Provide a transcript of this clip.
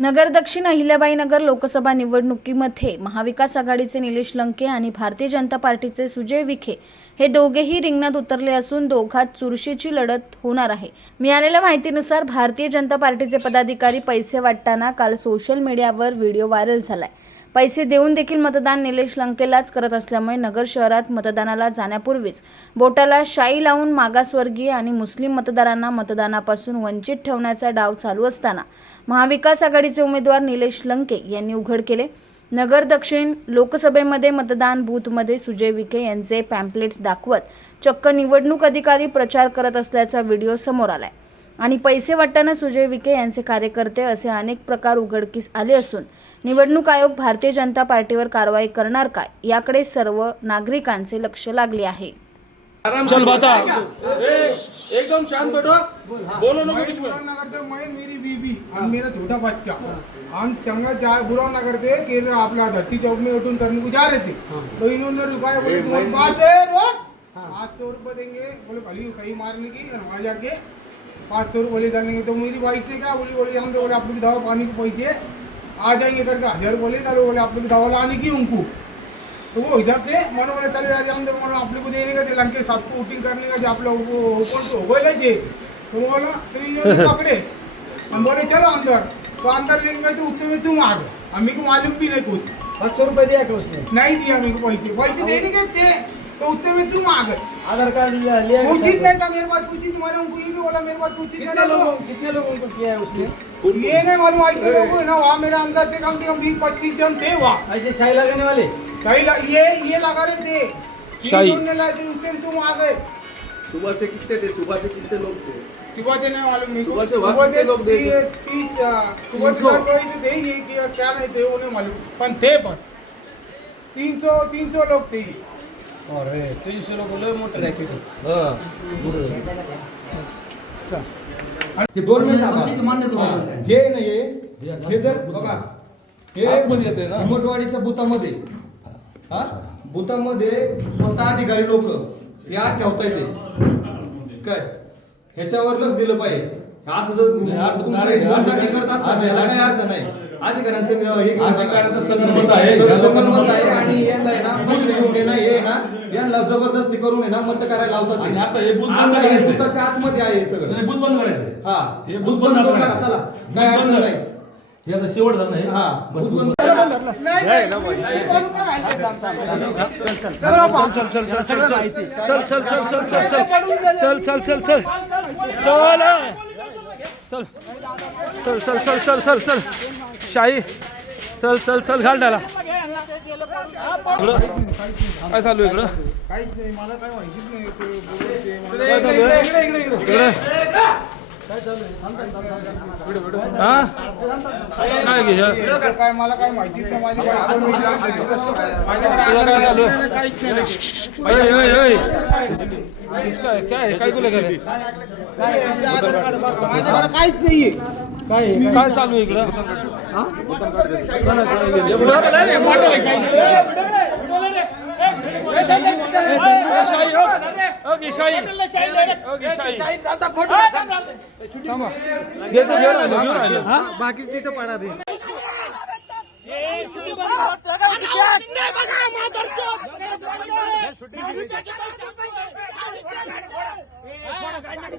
नगर दक्षिण अहिल्याबाई नगर लोकसभा निवडणुकीमध्ये महाविकास आघाडीचे निलेश लंके आणि भारतीय जनता पार्टीचे सुजय विखे हे दोघेही रिंगणात उतरले असून दोघात चुरशीची लढत होणार आहे. मिळालेल्या माहितीनुसार भारतीय जनता पार्टीचे पदाधिकारी पैसे वाटताना काल सोशल मीडियावर व्हिडिओ व्हायरल झालाय. पैसे देऊन देखील मतदान निलेश लंकेलाच करत असल्यामुळे नगर शहरात मतदानाला जाण्यापूर्वीच बोटाला शाई लावून मागासवर्गीय आणि मुस्लिम मतदारांना मतदानापासून वंचित ठेवण्याचा डाव चालू असताना महाविकास आघाडीचे उमेदवार निलेश लंके यांनी उघड केले. नगर दक्षिण लोकसभेमध्ये मतदान बूथमध्ये सुजय विखे यांचे पॅम्पलेट्स दाखवत चक्क निवडणूक अधिकारी प्रचार करत असल्याचा व्हिडिओ समोर आलाय. आणि पैसे वाटताना सुजय विखे यांचे कार्यकर्ते असे अनेक प्रकार उघडकीस आले असून निवडणूक आयोग भारतीय जनता पार्टीवर कारवाई करणार काय? याकडे सर्व नागरिकांचे लक्ष लागले आहे. चल बता. एकदम शांत बैठो. बोलो ना मैं बीच में बुरा ना करते मैं मेरी बीबी और मेरा छोटा बच्चा. हम चंगा जा बुरा ना करते कि अपना धरती चौक में उठून करने को जा रहे थे तो इन्होंने रुपये बोले तुम्हारी बात है रोक पाँच सौ रुपये देंगे. बोले भली सही मारने की और वहाँ जाके पाँच सौ रुपये ले डालेंगे तो मेरी वाइफ ने क्या बोली बोले हम तो बोले आप लोग दवा पानी के पैसे. आ जाएंगे करके हजार बोले चलो बोले आप लोग दवा लाने की उनको तो वो हिसाब से मनो बोले चलो यार हम तो मनो आप लोग को देने का लंके साहब को वोटिंग करने का जो आप लोग को हो गए थे तो वो बोला तो पकड़े. हम बोले चलो अंदर तो अंदर लेके गए तो उससे में तुम आ गए हमें को मालूम भी नहीं कुछ पाँच सौ रुपये दिया क्या उसने? नहीं दिया हमें को पैसे. पैसे देने के थे तो उससे में तुम आ गए आधार कार्ड लिया ही कितना नहीं था मेरे पास ही तुम्हारे उनको ये भी बोला मेरे पास ही नहीं था लोगों तो कितने लोगों को किया है उसने? ये नहीं मालूम आई थे लोगों ना वहाँ मेरा अंदर थे कम से कम बीस पच्चीस जन थे वहाँ ऐसे शाही लगाने वाले? ल- ये ये लगा रहे थे। शाही। थे में तुम आ गए सुबह से कितने थे? सुबह से कितने लोग थे? सुबह से नहीं मालूम। सुबह से सुबह कितने से लोग? ती- तीस सुबह से? तो तो थे ही क्या नहीं थे वो नहीं मालूम। पर थे पर। तीन सौ तीन सौ लोग थे। रॅकेट ते दोन मिनिट थांबा. हे. नाही हे जर बघा. हे आतमध्ये येते ना? हिमटवाडीच्या बुथामध्ये हा? बुथामध्ये स्वतः अधिकारी लोक हे आत ठेवता येते काय? ह्याच्यावर लक्ष दिलं पाहिजे. असं जर करत असताना याला काही अर्थ नाही. अधिकाऱ्यांचं हे. अधिकाऱ्यांचं संगनमत आहे. सगळं संगनमत आहे आणि यांना आहे ना पैसे घेऊन ये ना हे ना यांना जबरदस्ती करून आहे ना मत करायला लावतात आणि. आता हे बूथ बंद आता हे करायचंय. बुथाच्या आतमध्ये आहे हे सगळं बूथ बंद करायचंय हा हे बुथ बूथ बंद चला बूथ काय बंद. नाही हे आता शेवट झालं हे. हा बस बुथ बूथ बंद चल चल चल चल चल चल चल चल चल चल चल चल चल चल चल चल शाही चल चल चल घाल इकडं काय चालू इकडं? काहीच नाही मला काय माहितीच नाही काय चालू आहे? काय घे काय मला काय माहितीच नाही माझी काय चालू आहे? काय काय काय कुठे गेले काय काहीच नाहीये काय काय चालू इकडं? बाकीची तर पाडा दे